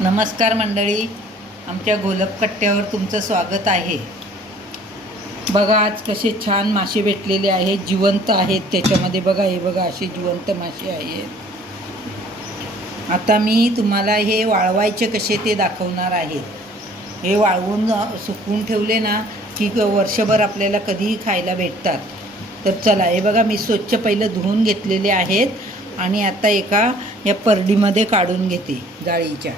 नमस्कार मंडळी. आमच्या गोलपकट्ट्यावर तुमचं स्वागत आहे. बघा आज कसे छान मासे भेटलेले आहेत जिवंत आहेत. त्याच्यामध्ये बघा हे बघा असे जिवंत मासे आहेत. आता मी तुम्हाला हे वाळवायचे कसे ते दाखवणार आहे. हे वाळवून सुकवून ठेवले ना की वर्षभर आपल्याला कधीही खायला भेटतात. तर चला हे बघा मी स्वच्छ पहिलं धुवून घेतलेले आहेत आणि आता एका या परडीमध्ये काढून घेते जाळीच्या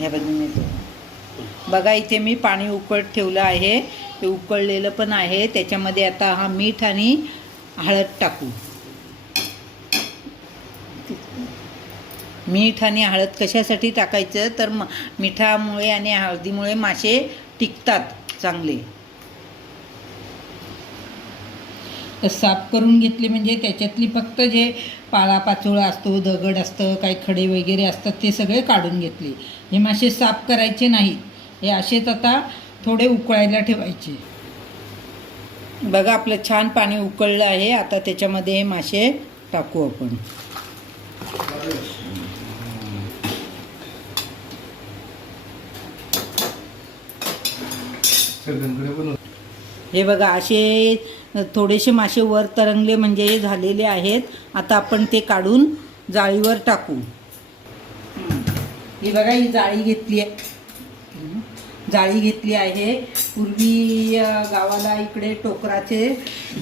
या बाजूने येतो बघा इथे मी पाणी उकळत ठेवलं आहे. ते उकळलेलं पण आहे. त्याच्यामध्ये आता हा मीठ आणि हळद टाकू. मीठ आणि हळद कशासाठी टाकायचं? तर म मिठामुळे आणि हळदीमुळे मासे टिकतात चांगले तर साफ करून घेतले म्हणजे त्याच्यातली फक्त जे पालापाचोळा असतो दगड असतं काही खडे वगैरे असतात ते सगळे काढून घेतले. हे मासे साफ करायचे नाहीत. हे असेच आता थोडे उकळायला ठेवायचे. बघा आपलं छान पाणी उकळलं आहे. आता त्याच्यामध्ये हे मासे टाकू आपण. हे बघा असे थोडेसे मासे वर तरंगले म्हणजे झालेले आहेत. आता आपण ते काढून जाळीवर टाकू. हं. बघा ही जाळी घेतली आहे. जाळी घेतली आहे. पूर्वी गावाला इकडे टोकराचे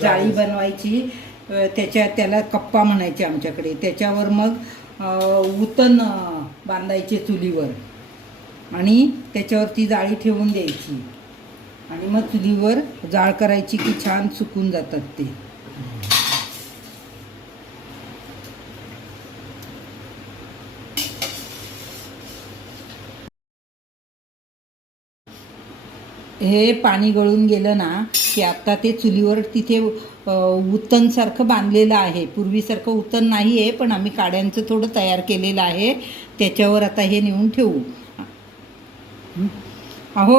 जाळी बनवायची. त्याच्या त्याला कप्पा म्हणायचे आमच्याकडे. त्याच्यावर मग उतन बांधायचे चुलीवर. आणि त्याच्यावर ती जाळी ठेवून द्यायची. आणि मग चुलीवर जाळ करायची की छान सुकून जातात ते. हे पाणी गळून गेलं ना की आता ते चुलीवर तिथे उत्तनसारखं उतनसारखं बांधलेलं आहे. पूर्वीसारखं उतन नाही आहे पण आम्ही काड्यांचं थोडं तयार केलेलं आहे. त्याच्यावर आता हे नेऊन ठेवू. अहो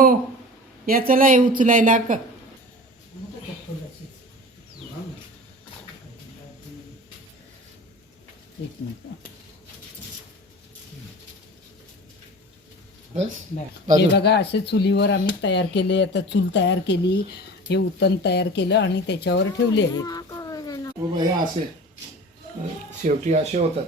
या चला हे उचलायला क एक मिनिट. बस. हे बघा असे चुलीवर आम्ही तयार केले आता चूल तयार केली हे उतन तयार केलं आणि त्याच्यावर ठेवले आहेत. बाबा हे असे. शेवटी असे होतात.